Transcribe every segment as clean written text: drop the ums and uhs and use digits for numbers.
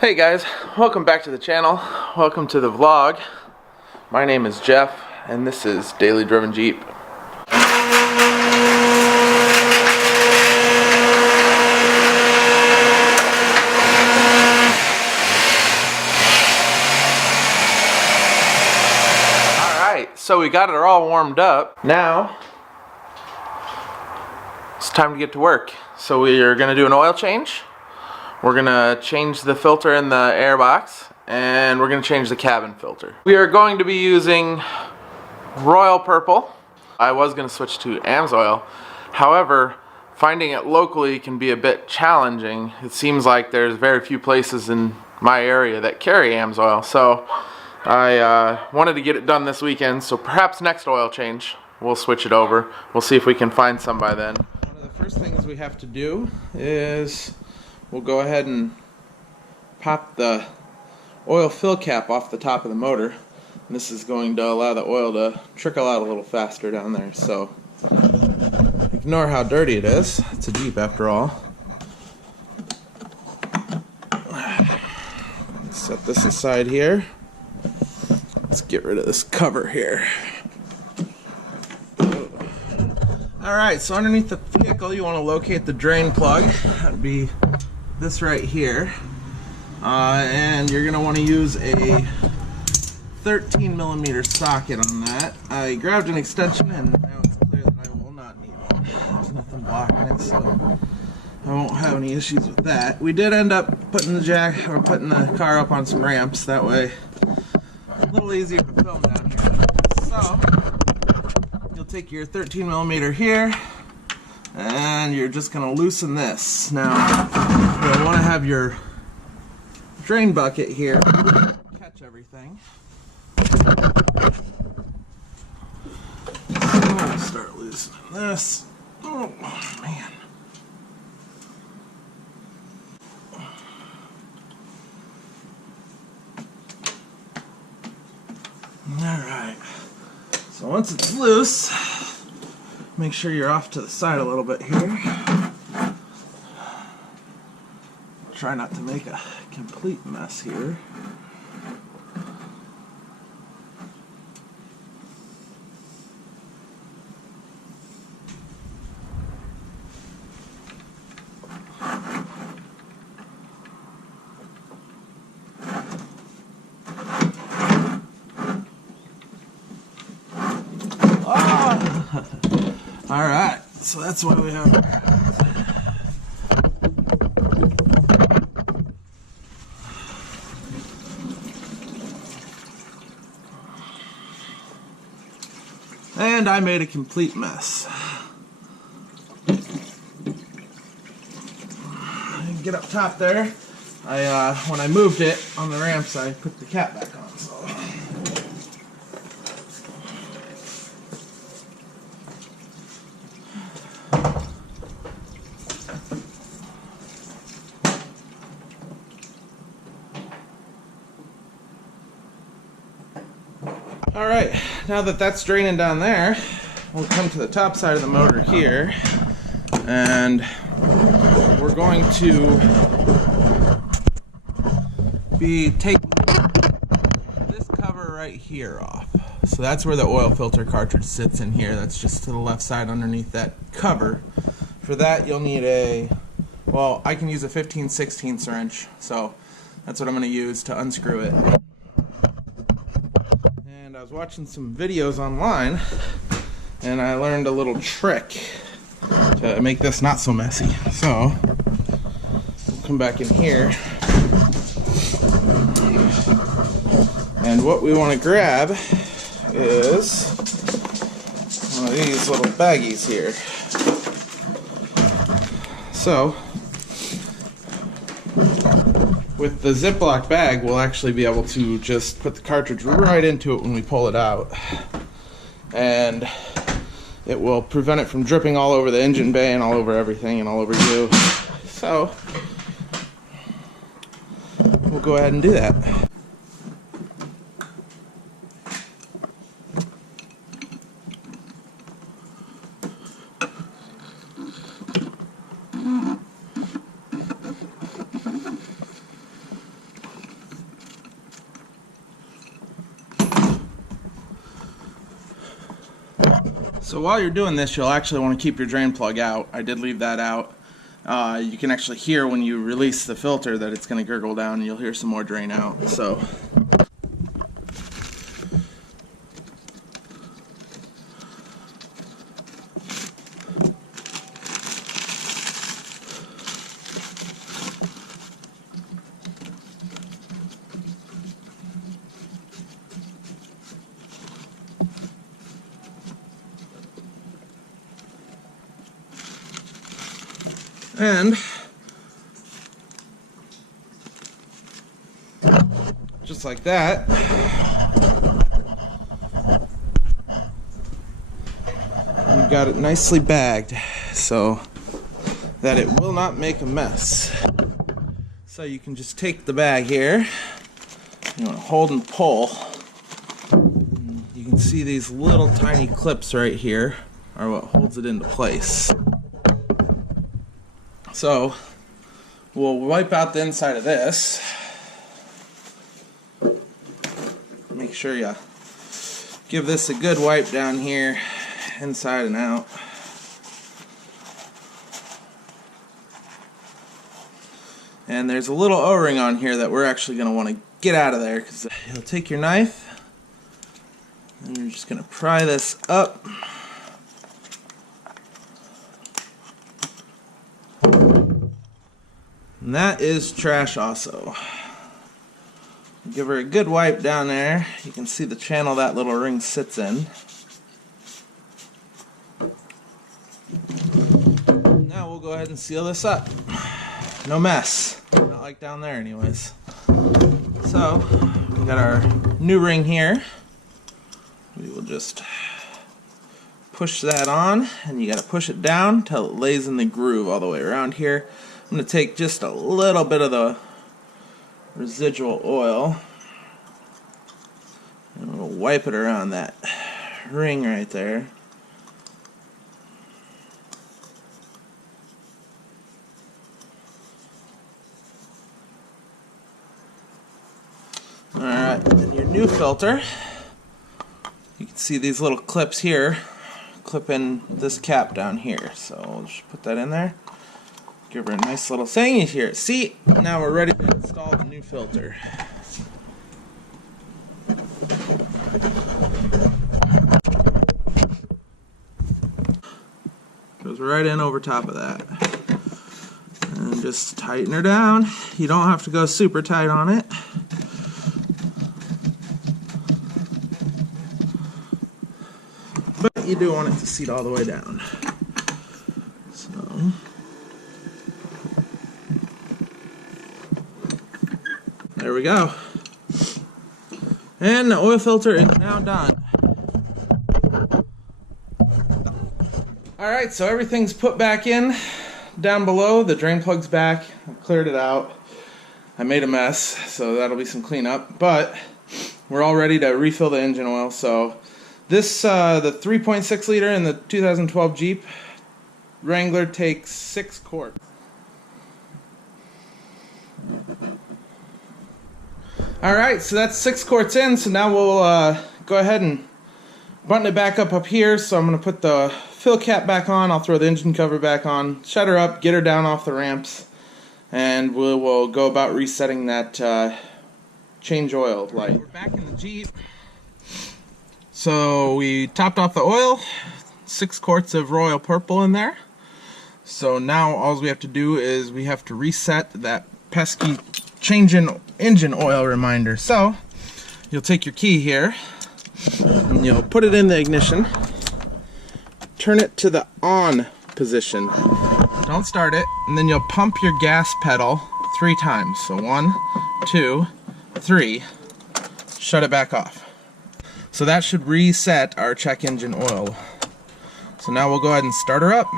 Hey guys, welcome back to the channel. Welcome to the vlog. My name is Jeff and this is Daily Driven Jeep. Alright, so we got it all warmed up. Now it's time to get to work. So we are going to do an oil change. We're going to change the filter in the air box, and we're going to change the cabin filter. We are going to be using Royal Purple. I was going to switch to AMSOIL. However, finding it locally can be a bit challenging. It seems like there's very few places in my area that carry AMSOIL. So I wanted to get it done this weekend, so perhaps next oil change we'll switch it over. We'll see if we can find some by then. One of the first things we have to do is we'll go ahead and pop the oil fill cap off the top of the motor. And this is going to allow the oil to trickle out a little faster down there. So ignore how dirty it is. It's a Jeep after all. Set this aside here. Let's get rid of this cover here. Alright, so underneath the vehicle you want to locate the drain plug. That'd be this right here, and you're going to want to use a 13mm socket on that. I grabbed an extension and now it's clear that I will not need one. There's nothing blocking it, so I won't have any issues with that. We did end up putting the car up on some ramps, that way a little easier to film down here. So you'll take your 13mm here and you're just going to loosen this. Now you'll want to have your drain bucket here catch everything. So we'll start loosening this. Oh man. Alright. So once it's loose, make sure you're off to the side a little bit here. Try not to make a complete mess here. Alright, so that's why we have and I made a complete mess. Get up top there. When I moved it on the ramps, I put the cap back on. So. Alright, now that that's draining down there, we'll come to the top side of the motor here, and we're going to be taking this cover right here off. So that's where the oil filter cartridge sits in here. That's just to the left side underneath that cover. For that you'll need well, I can use a 15/16 wrench, so that's what I'm going to use to unscrew it. I was watching some videos online and I learned a little trick to make this not so messy. So we'll come back in here, and what we want to grab is one of these little baggies here. So with the Ziploc bag, we'll actually be able to just put the cartridge right into it when we pull it out. And it will prevent it from dripping all over the engine bay and all over everything and all over you. So we'll go ahead and do that. So while you're doing this, you'll actually want to keep your drain plug out. I did leave that out. You can actually hear when you release the filter that it's going to gurgle down, and you'll hear some more drain out. So and just like that, you've got it nicely bagged so that it will not make a mess. So you can just take the bag here, you want to hold and pull. You can see these little tiny clips right here are what holds it into place. So we'll wipe out the inside of this. Make sure you give this a good wipe down here, inside and out. And there's a little O-ring on here that we're actually going to want to get out of there, because you'll take your knife and you're just going to pry this up. And that is trash also. Give her a good wipe down there. You can see the channel that little ring sits in. Now we'll go ahead and seal this up. No mess. Not like down there anyways. So, we got our new ring here. We will just push that on, and you got to push it down until it lays in the groove all the way around here. I'm going to take just a little bit of the residual oil and we'll wipe it around that ring right there. Alright, and your new filter, you can see these little clips here clip in this cap down here, so we'll just put that in there. Give her a nice little thingy here. See, now we're ready to install the new filter. Goes right in over top of that. And just tighten her down. You don't have to go super tight on it. But you do want it to seat all the way down. So there we go. And the oil filter is now done. Alright, so everything's put back in down below. The drain plug's back. I cleared it out. I made a mess, so that'll be some cleanup. But we're all ready to refill the engine oil. So this, the 3.6 liter in the 2012 Jeep Wrangler takes 6 quarts. Alright, so that's 6 quarts in, so now we'll go ahead and button it back up here. So I'm going to put the fill cap back on, I'll throw the engine cover back on, shut her up, get her down off the ramps, and we'll go about resetting that change oil light. We're back in the Jeep. So we topped off the oil, 6 quarts of royal purple in there. So now all we have to do is we have to reset that pesky change in engine oil reminder. So you'll take your key here and you'll put it in the ignition, turn it to the on position, don't start it, and then you'll pump your gas pedal 3 times. So 1, 2, 3, shut it back off. So that should reset our check engine oil. So now we'll go ahead and start her up.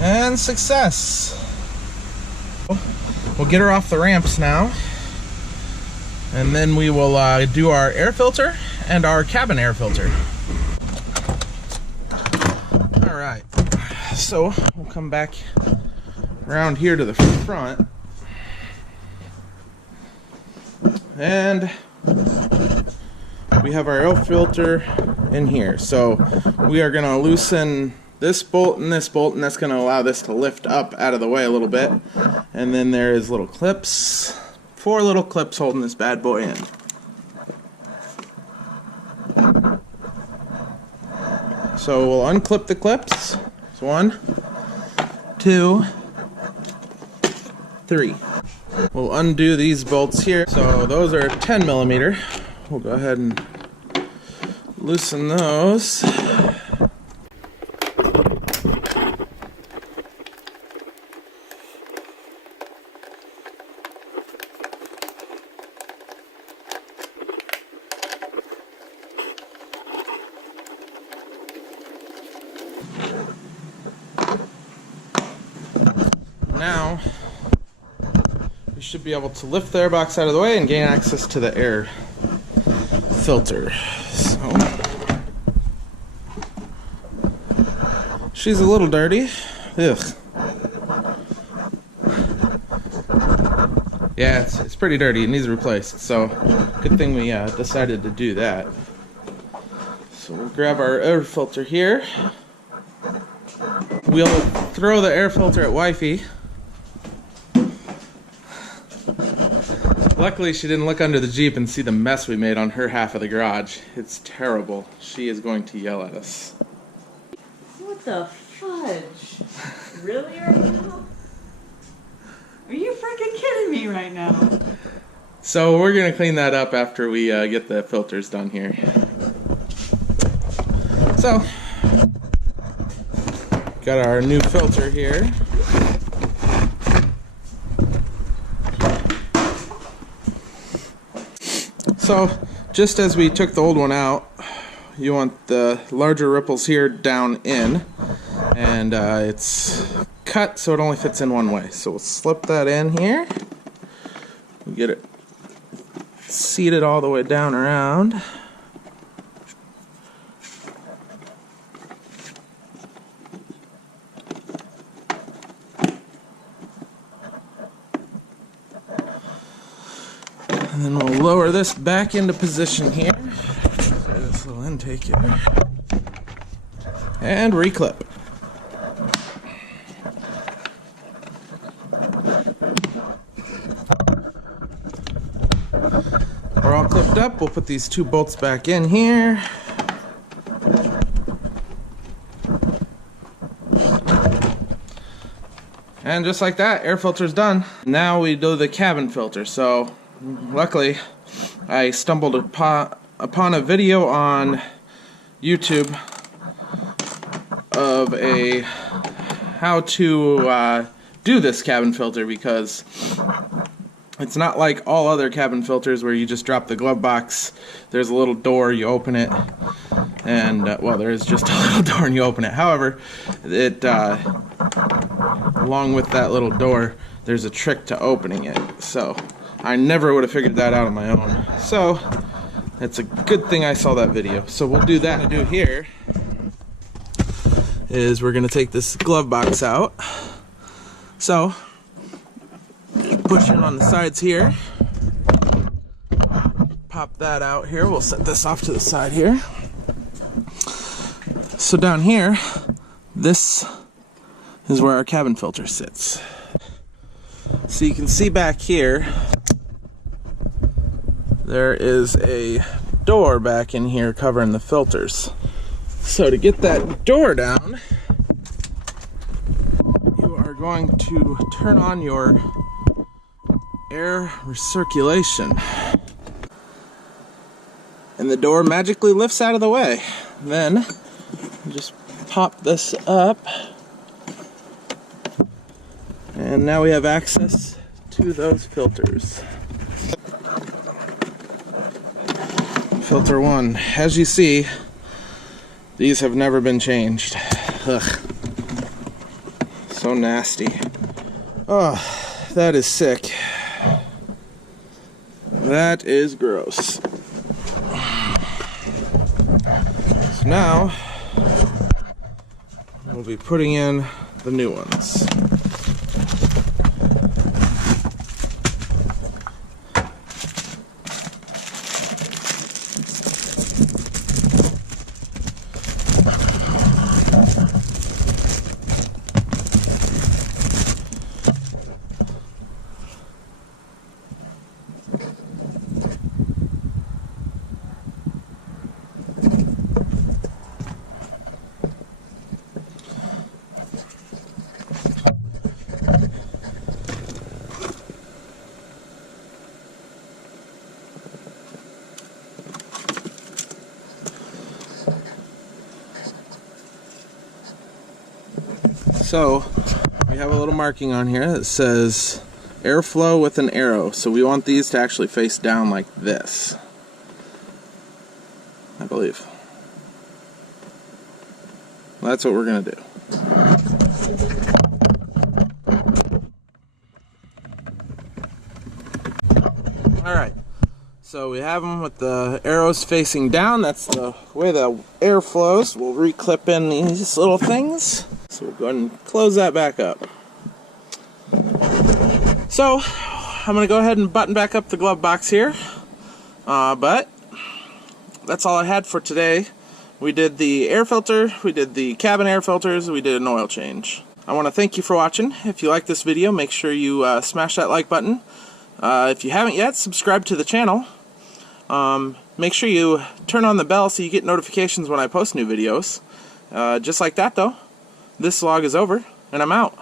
And success! We'll get her off the ramps now, and then we will do our air filter and our cabin air filter. Alright, so we'll come back around here to the front, and we have our air filter in here. So we are going to loosen this bolt, and that's going to allow this to lift up out of the way a little bit. And then there is little clips, 4 little clips holding this bad boy in. So we'll unclip the clips. It's 1, 2, 3. We'll undo these bolts here. So those are 10 millimeter. We'll go ahead and loosen those. Now we should be able to lift the air box out of the way and gain access to the air filter. So she's a little dirty. Ugh. Yeah, it's pretty dirty. It needs replaced. So good thing we decided to do that. So we'll grab our air filter here. We'll throw the air filter at wifey. Luckily, she didn't look under the Jeep and see the mess we made on her half of the garage. It's terrible. She is going to yell at us. What the fudge? Really right now? Are you freaking kidding me right now? So we're going to clean that up after we get the filters done here. So, got our new filter here. So, just as we took the old one out, you want the larger ripples here down in, and it's cut so it only fits in one way. So we'll slip that in here, we'll get it seated all the way down around. And then we'll lower this back into position here. This little intake here. And reclip. We're all clipped up. We'll put these 2 bolts back in here. And just like that, air filter's done. Now we do the cabin filter. So luckily, I stumbled upon a video on YouTube of a how to do this cabin filter, because it's not like all other cabin filters where you just drop the glove box. There's a little door, you open it, and well, there is just a little door and you open it. However, it along with that little door, there's a trick to opening it. So I never would have figured that out on my own. So it's a good thing I saw that video. So we'll do that. What we'll do here is we're gonna take this glove box out. So push it on the sides here. Pop that out here. We'll set this off to the side here. So down here, this is where our cabin filter sits. So you can see back here, there is a door back in here covering the filters. So to get that door down, you are going to turn on your air recirculation. And the door magically lifts out of the way. Then just pop this up. And now we have access to those filters. Filter 1. As you see, these have never been changed. Ugh. So nasty. Oh, that is sick. That is gross. So now, we'll be putting in the new ones. So we have a little marking on here that says airflow with an arrow. So we want these to actually face down like this, I believe. That's what we're going to do. Alright, so we have them with the arrows facing down. That's the way the air flows. We'll reclip in these little things. So we'll go ahead and close that back up. So I'm going to go ahead and button back up the glove box here. But that's all I had for today. We did the air filter, we did the cabin air filters, we did an oil change. I want to thank you for watching. If you like this video, make sure you smash that like button. If you haven't yet, subscribe to the channel. Make sure you turn on the bell so you get notifications when I post new videos. Just like that though, this vlog is over, and I'm out.